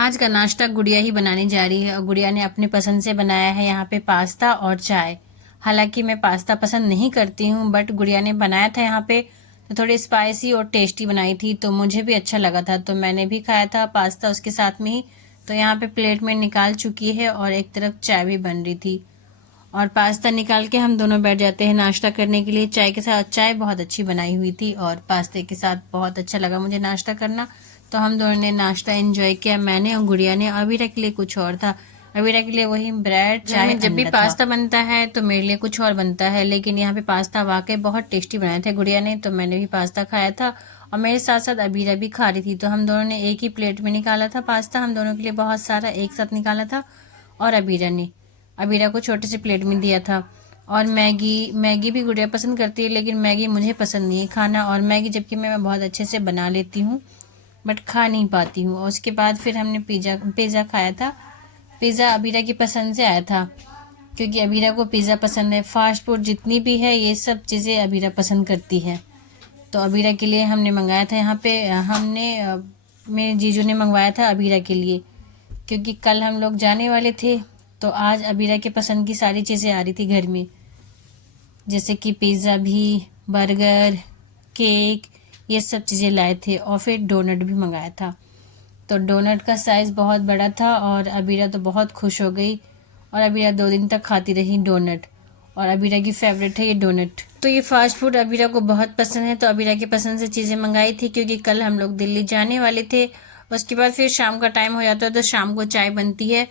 आज का नाश्ता गुड़िया ही बनाने जा रही है और गुड़िया ने अपने पसंद से बनाया है यहाँ पे पास्ता और चाय। हालांकि मैं पास्ता पसंद नहीं करती हूँ, बट गुड़िया ने बनाया था यहाँ पे तो थोड़ी स्पाइसी और टेस्टी बनाई थी, तो मुझे भी अच्छा लगा था, तो मैंने भी खाया था पास्ता उसके साथ में ही। तो यहाँ पे प्लेट में निकाल चुकी है और एक तरफ चाय भी बन रही थी। और पास्ता निकाल के हम दोनों बैठ जाते हैं नाश्ता करने के लिए चाय के साथ। चाय बहुत अच्छी बनाई हुई थी और पास्ते के साथ बहुत अच्छा लगा मुझे नाश्ता करना। तो हम दोनों ने नाश्ता एंजॉय किया, मैंने और गुड़िया ने। अबीरा के लिए कुछ और था, अबीरा के लिए वही ब्रेड चाय। जब भी पास्ता बनता है तो मेरे लिए कुछ और बनता है, लेकिन यहाँ पे पास्ता वाकई बहुत टेस्टी बनाए थे गुड़िया ने, तो मैंने भी पास्ता खाया था और मेरे साथ साथ अबीरा भी खा रही थी। तो हम दोनों ने एक ही प्लेट में निकाला था पास्ता, हम दोनों के लिए बहुत सारा एक साथ निकाला था। और अबीरा को छोटे से प्लेट में दिया था। और मैगी भी गुड़िया पसंद करती है, लेकिन मैगी मुझे पसंद नहीं है खाना। और मैगी जबकि मैं बहुत अच्छे से बना लेती हूँ, बट खा नहीं पाती हूँ। और उसके बाद फिर हमने पिज़्ज़ा खाया था। पिज़्ज़ा अबीरा की पसंद से आया था, क्योंकि अबीरा को पिज़्ज़ा पसंद है। फास्ट फूड जितनी भी है ये सब चीज़ें अबीरा पसंद करती है। तो अबीरा के लिए हमने मंगाया था यहाँ पे। मेरे जीजू ने मंगवाया था अबीरा के लिए, क्योंकि कल हम लोग जाने वाले थे। तो आज अबीरा के पसंद की सारी चीज़ें आ रही थी घर में, जैसे कि पिज़्ज़ा भी, बर्गर, केक, ये सब चीज़ें लाए थे। और फिर डोनट भी मंगाया था। तो डोनट का साइज़ बहुत बड़ा था और अबीरा तो बहुत खुश हो गई। और अबीरा 2 दिन तक खाती रही डोनट, और अबीरा की फेवरेट है ये डोनट। तो ये फास्ट फूड अबीरा को बहुत पसंद है, तो अबीरा की पसंद से चीज़ें मंगाई थी, क्योंकि कल हम लोग दिल्ली जाने वाले थे। उसके बाद फिर शाम का टाइम हो जाता है, तो शाम को चाय बनती है।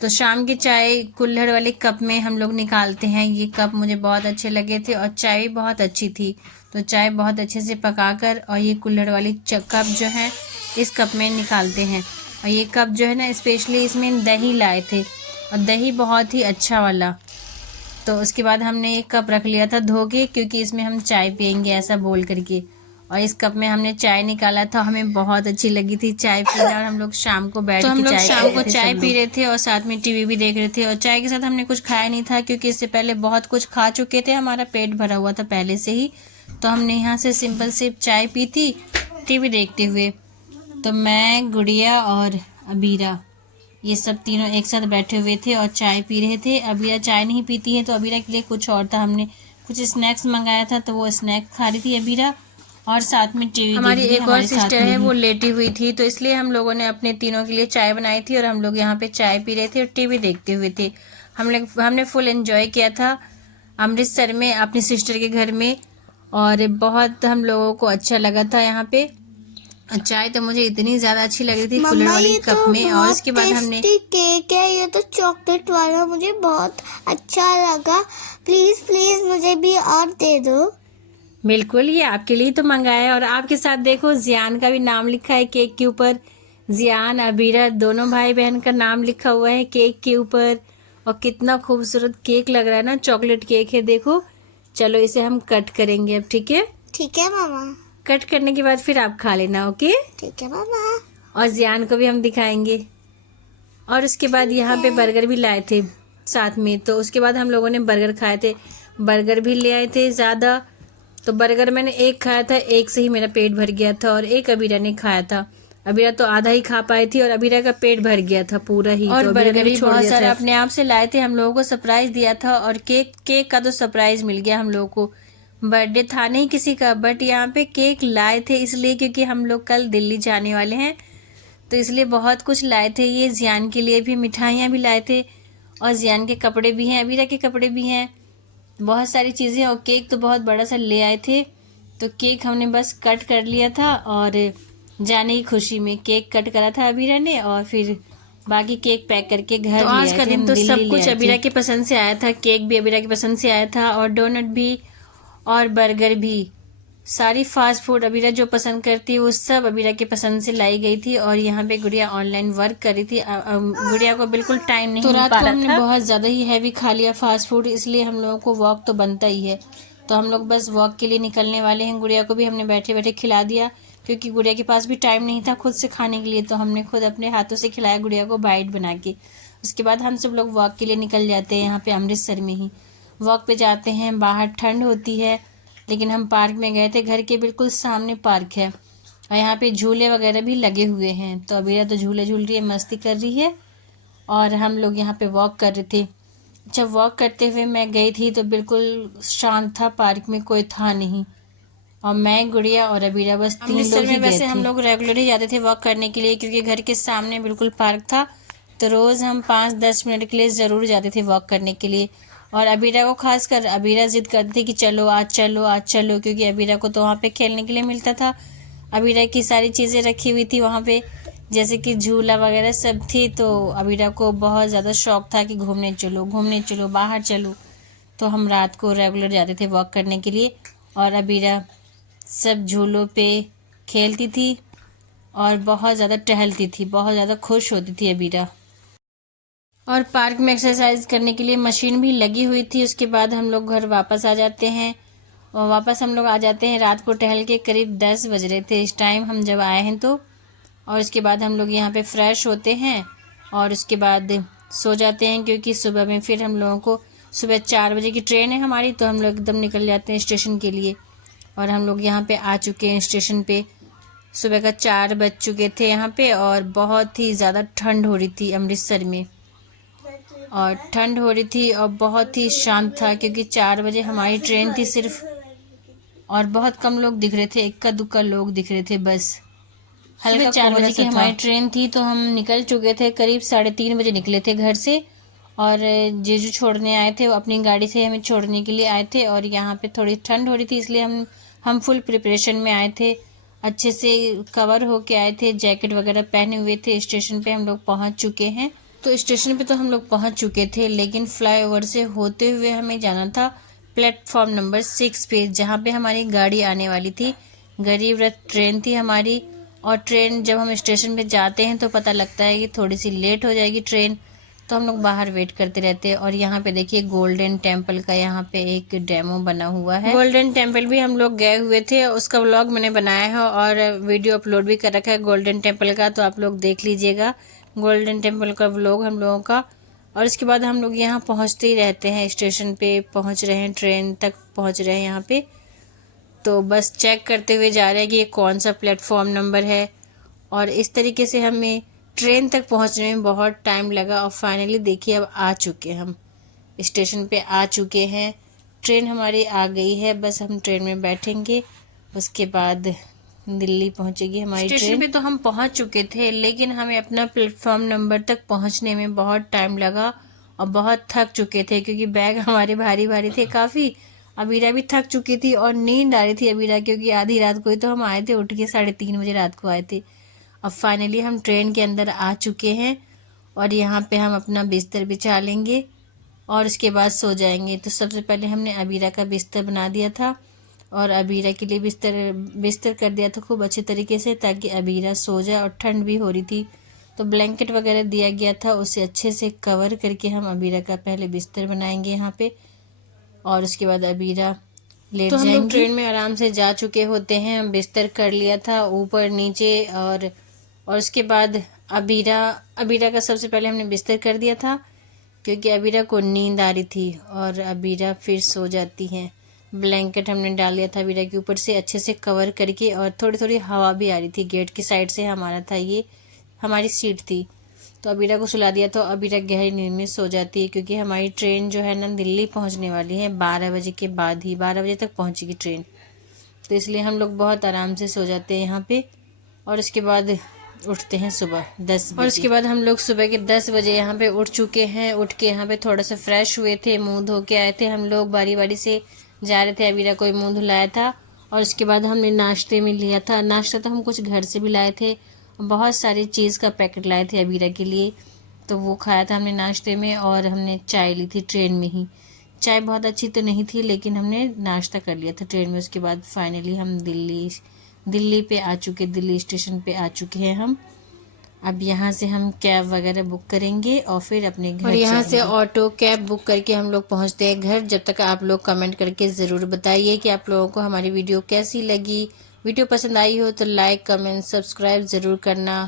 तो शाम की चाय कुल्हड़ वाले कप में हम लोग निकालते हैं। ये कप मुझे बहुत अच्छे लगे थे और चाय भी बहुत अच्छी थी। तो चाय बहुत अच्छे से पकाकर और ये कुल्हड़ वाली कप जो है इस कप में निकालते हैं। और ये कप जो है ना, स्पेशली इसमें दही लाए थे और दही बहुत ही अच्छा वाला। तो उसके बाद हमने एक कप रख लिया था धो के, क्योंकि इसमें हम चाय पियेंगे ऐसा बोल करके। और इस कप में हमने चाय निकाला था, हमें बहुत अच्छी लगी थी चाय पीना। और हम लोग शाम को बैठ के चाय पी रहे थे और साथ में टीवी भी देख रहे थे। और चाय के साथ हमने कुछ खाया नहीं था, क्योंकि इससे पहले बहुत कुछ खा चुके थे, हमारा पेट भरा हुआ था पहले से ही। तो हमने यहाँ से सिंपल सिर्फ चाय पी थी टीवी देखते हुए। तो मैं, गुड़िया और अबीरा ये सब तीनों एक साथ बैठे हुए थे और चाय पी रहे थे। अबीरा चाय नहीं पीती है, तो अबीरा के लिए कुछ और था। हमने कुछ स्नैक्स मंगाया था, तो वो स्नैक खा रही थी अबीरा। और साथ में टीवी हमारी एक और सिस्टर है, वो लेटी हुई थी, तो इसलिए हम लोगों ने अपने तीनों के लिए चाय बनाई थी और हम लोग यहाँ पे चाय पी रहे थे और टीवी देखते हुए थे। हमने फुल एंजॉय किया था अमृतसर में अपनी सिस्टर के घर में, और बहुत हम लोगों को अच्छा लगा था यहाँ पे। चाय तो मुझे इतनी ज्यादा अच्छी लग रही थी कुल्हड़ वाली कप में। और उसके बाद हमने केक है, ये तो चॉकलेट वाला मुझे बहुत अच्छा लगा। प्लीज प्लीज मुझे भी और दे दो। बिल्कुल, ये आपके लिए तो मंगाया है। और आपके साथ देखो जियान का भी नाम लिखा है केक के ऊपर। जियान, अबीरा दोनों भाई बहन का नाम लिखा हुआ है केक के ऊपर। और कितना खूबसूरत केक लग रहा है ना, चॉकलेट केक है देखो। चलो इसे हम कट करेंगे अब, ठीक है? ठीक है मामा। कट करने के बाद फिर आप खा लेना, ओके? ठीक है मामा। और जियान को भी हम दिखाएंगे। और उसके बाद यहाँ पे बर्गर भी लाए थे साथ में, तो उसके बाद हम लोगों ने बर्गर खाए थे। बर्गर भी ले आए थे ज़्यादा, तो बर्गर मैंने एक खाया था, एक से ही मेरा पेट भर गया था। और एक अबीरा ने खाया था, अबीरा तो आधा ही खा पाई थी और अबीरा का पेट भर गया था पूरा ही। और तो बर्गर भी बहुत सारा अपने आप से लाए थे, हम लोगों को सरप्राइज दिया था। और केक का तो सरप्राइज मिल गया हम लोगों को। बर्थडे था नहीं किसी का, बट यहाँ पे केक लाए थे इसलिए क्योंकि हम लोग कल दिल्ली जाने वाले हैं, तो इसलिए बहुत कुछ लाए थे। ये जियान के लिए भी मिठाइयाँ भी लाए थे, और जियान के कपड़े भी हैं, अबीरा के कपड़े भी हैं, बहुत सारी चीज़ें। और केक तो बहुत बड़ा सा ले आए थे, तो केक हमने बस कट कर लिया था। और जाने की खुशी में केक कट करा था अबीरा ने, और फिर बाकी केक पैक करके घर ले आए थे। आज का दिन तो सब कुछ अबीरा के पसंद से आया था। केक भी अबीरा के पसंद से आया था, और डोनट भी, और बर्गर भी। सारी फास्ट फूड अबीरा जो पसंद करती है वो सब अबीरा के पसंद से लाई गई थी। और यहाँ पे गुड़िया ऑनलाइन वर्क कर रही थी। गुड़िया को बिल्कुल टाइम नहीं मिल पा रहा था। तो रात को हमने बहुत ज़्यादा ही हैवी खा लिया फास्ट फूड, इसलिए हम लोगों को वॉक तो बनता ही है। तो हम लोग बस वॉक के लिए निकलने वाले हैं। गुड़िया को भी हमने बैठे बैठे खिला दिया, क्योंकि गुड़िया के पास भी टाइम नहीं था खुद से खाने के लिए, तो हमने खुद अपने हाथों से खिलाया गुड़िया को बाइट बना के। उसके बाद हम सब लोग वॉक के लिए निकल जाते हैं। यहाँ पे अमृतसर में ही वॉक पे जाते हैं। बाहर ठंड होती है, लेकिन हम पार्क में गए थे, घर के बिल्कुल सामने पार्क है। और यहाँ पे झूले वगैरह भी लगे हुए हैं। तो अबीरा तो झूले झूल रही है, मस्ती कर रही है और हम लोग यहाँ पे वॉक कर रहे थे। जब वॉक करते हुए मैं गई थी तो बिल्कुल शांत था, पार्क में कोई था नहीं और मैं, गुड़िया और अबीरा बस 3 लोग ही गए थे। वैसे हम लोग रेगुलर ही जाते थे वॉक करने के लिए क्योंकि घर के सामने बिल्कुल पार्क था, तो रोज़ हम 5-10 मिनट के लिए ज़रूर जाते थे वॉक करने के लिए। और अबीरा को खासकर अबीरा जिद करती थी कि चलो आज चलो आज चलो, क्योंकि अबीरा को तो वहाँ पे खेलने के लिए मिलता था। अबीरा की सारी चीज़ें रखी हुई थी वहाँ पे, जैसे कि झूला वगैरह सब थी, तो अबीरा को बहुत ज़्यादा शौक था कि घूमने चलो बाहर चलो। तो हम रात को रेगुलर जाते थे वॉक करने के लिए और अबीरा सब झूलों पे खेलती थी और बहुत ज़्यादा टहलती थी, बहुत ज़्यादा खुश होती थी अबीरा। और पार्क में एक्सरसाइज करने के लिए मशीन भी लगी हुई थी। उसके बाद हम लोग घर वापस आ जाते हैं और वापस हम लोग आ जाते हैं रात को टहल के, करीब 10 बज रहे थे इस टाइम हम जब आए हैं तो। और उसके बाद हम लोग यहाँ पे फ्रेश होते हैं और उसके बाद सो जाते हैं, क्योंकि सुबह में फिर हम लोगों को सुबह 4 बजे की ट्रेन है हमारी, तो हम लोग एकदम निकल जाते हैं स्टेशन के लिए। और हम लोग यहाँ पे आ चुके हैं स्टेशन पे, सुबह का 4 बज चुके थे यहाँ पे और बहुत ही ज़्यादा ठंड हो रही थी अमृतसर में। और ठंड हो रही थी और बहुत ही शांत था क्योंकि 4 बजे हमारी ट्रेन थी सिर्फ, और बहुत कम लोग दिख रहे थे, इक्का दुक्का लोग दिख रहे थे बस। हल्का 4 बजे की हमारी ट्रेन थी तो हम निकल चुके थे, करीब 3:30 बजे निकले थे घर से। और जीजू छोड़ने आए थे, वो अपनी गाड़ी से हमें छोड़ने के लिए आए थे। और यहाँ पे थोड़ी ठंड हो रही थी इसलिए हम फुल प्रिपरेशन में आए थे, अच्छे से कवर होके आए थे, जैकेट वगैरह पहने हुए थे। स्टेशन पे हम लोग पहुँच चुके हैं। तो स्टेशन पे तो हम लोग पहुँच चुके थे, लेकिन फ्लाईओवर से होते हुए हमें जाना था प्लेटफॉर्म नंबर 6 पे, जहाँ पे हमारी गाड़ी आने वाली थी। गरीब रथ ट्रेन थी हमारी। और ट्रेन जब हम स्टेशन पे जाते हैं तो पता लगता है कि थोड़ी सी लेट हो जाएगी ट्रेन, तो हम लोग बाहर वेट करते रहते हैं। और यहाँ पे देखिए गोल्डन टेम्पल का यहाँ पे एक डेमो बना हुआ है। गोल्डन टेम्पल भी हम लोग गए हुए थे, उसका व्लॉग मैंने बनाया है और वीडियो अपलोड भी कर रखा है गोल्डन टेम्पल का, तो आप लोग देख लीजिएगा गोल्डन टेम्पल का व्लॉग हम लोगों का। और उसके बाद हम लोग यहाँ पहुँचते ही रहते हैं, स्टेशन पे पहुँच रहे हैं, ट्रेन तक पहुँच रहे हैं यहाँ पे। तो बस चेक करते हुए जा रहे हैं कि ये कौन सा प्लेटफॉर्म नंबर है। और इस तरीके से हमें ट्रेन तक पहुंचने में बहुत टाइम लगा और फाइनली देखिए अब आ चुके हम स्टेशन पे, आ चुके हैं। ट्रेन हमारी आ गई है, बस हम ट्रेन में बैठेंगे, उसके बाद दिल्ली पहुंचेगी हमारी ट्रेन। स्टेशन पे तो हम पहुंच चुके थे, लेकिन हमें अपना प्लेटफॉर्म नंबर तक पहुंचने में बहुत टाइम लगा और बहुत थक चुके थे क्योंकि बैग हमारे भारी भारी थे काफ़ी। अबीरा भी थक चुकी थी और नींद आ रही थी अबीरा, क्योंकि आधी रात को ही तो हम आए थे, उठ के 3:30 बजे रात को आए थे। अब फाइनली हम ट्रेन के अंदर आ चुके हैं और यहाँ पे हम अपना बिस्तर बिछा लेंगे और उसके बाद सो जाएंगे। तो सबसे पहले हमने अबीरा का बिस्तर बना दिया था और अबीरा के लिए बिस्तर कर दिया था खूब अच्छे तरीके से, ताकि अबीरा सो जाए। और ठंड भी हो रही थी तो ब्लैंकेट वगैरह दिया गया था, उसे अच्छे से कवर करके हम अबीरा का पहले बिस्तर बनाएंगे यहाँ पे और उसके बाद अबीरा लेट जाएंगी। तो हम लोग ट्रेन में आराम से जा चुके होते हैं, बिस्तर कर लिया था ऊपर नीचे। और उसके बाद अबीरा का सबसे पहले हमने बिस्तर कर दिया था क्योंकि अबीरा को नींद आ रही थी और अबीरा फिर सो जाती हैं। ब्लैंकेट हमने डाल दिया था अबीरा के ऊपर से अच्छे से कवर करके, और थोड़ी थोड़ी हवा भी आ रही थी, गेट की साइड से हमारा था, ये हमारी सीट थी। तो अबीरा को सुला दिया तो अबीरा गहरी नींद में सो जाती है, क्योंकि हमारी ट्रेन जो है ना दिल्ली पहुंचने वाली है 12 बजे के बाद ही, 12 बजे तक पहुंचेगी ट्रेन। तो इसलिए हम लोग बहुत आराम से सो जाते हैं यहाँ पे। और उसके बाद उठते हैं सुबह 10 बजे। और उसके बाद हम लोग सुबह के 10 बजे यहाँ पे उठ चुके हैं। उठ के यहाँ पे थोड़ा सा फ्रेश हुए थे, मुंह धो के आए थे हम लोग, बारी बारी से जा रहे थे, अबीरा को मुंह धुलाया था। और उसके बाद हमने नाश्ते में लिया था, नाश्ता तो हम कुछ घर से भी लाए थे, बहुत सारी चीज़ का पैकेट लाए थे अबीरा के लिए, तो वो खाया था हमने नाश्ते में। और हमने चाय ली थी ट्रेन में ही, चाय बहुत अच्छी तो नहीं थी लेकिन हमने नाश्ता कर लिया था ट्रेन में। उसके बाद फाइनली हम दिल्ली पे आ चुके, दिल्ली स्टेशन पे आ चुके हैं हम। अब यहाँ से हम कैब वगैरह बुक करेंगे और फिर अपने घर, और यहाँ से ऑटो कैब बुक करके हम लोग पहुँचते हैं घर। जब तक आप लोग कमेंट करके ज़रूर बताइए कि आप लोगों को हमारी वीडियो कैसी लगी। वीडियो पसंद आई हो तो लाइक कमेंट सब्सक्राइब ज़रूर करना।